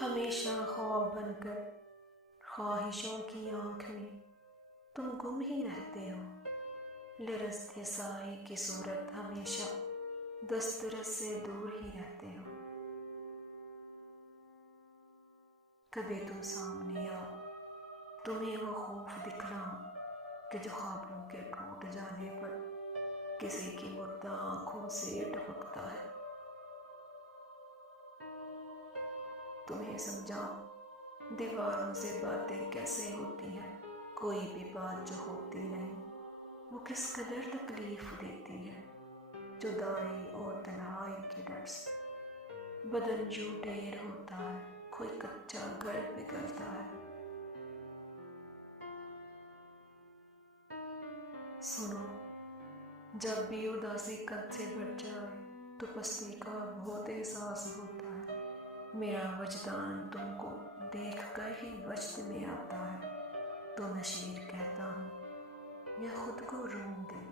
हमेशा ख्वाब बनकर ख्वाहिशों की आँख में तुम गुम ही रहते हो। लरज़ते साए की सूरत हमेशा दस्तरस से दूर ही रहते हो। कभी तुम सामने आओ, तुम्हें वो खौफ दिखलाऊं कि जो ख्वाबों के टूट जाने पर किसी की मुर्दा आँखों से टपकता है। तुम्हें समझाऊं दीवारों से बातें कैसे होती हैं, कोई भी बात जो होती नहीं वो किस कदर तकलीफ देती है। जुदाई और तन्हाई के डर से बदन जो ढेर होता है, कोई कच्चा घर पिघलता है। सुनो, जब भी उदासी कद से बढ़ जाए तो पस्ती का बहुत एहसास होता है। मेरा वजदान तुमको देख कर ही वजद में आता है। तो मैं शेर कहता हूँ या खुद को रूम देता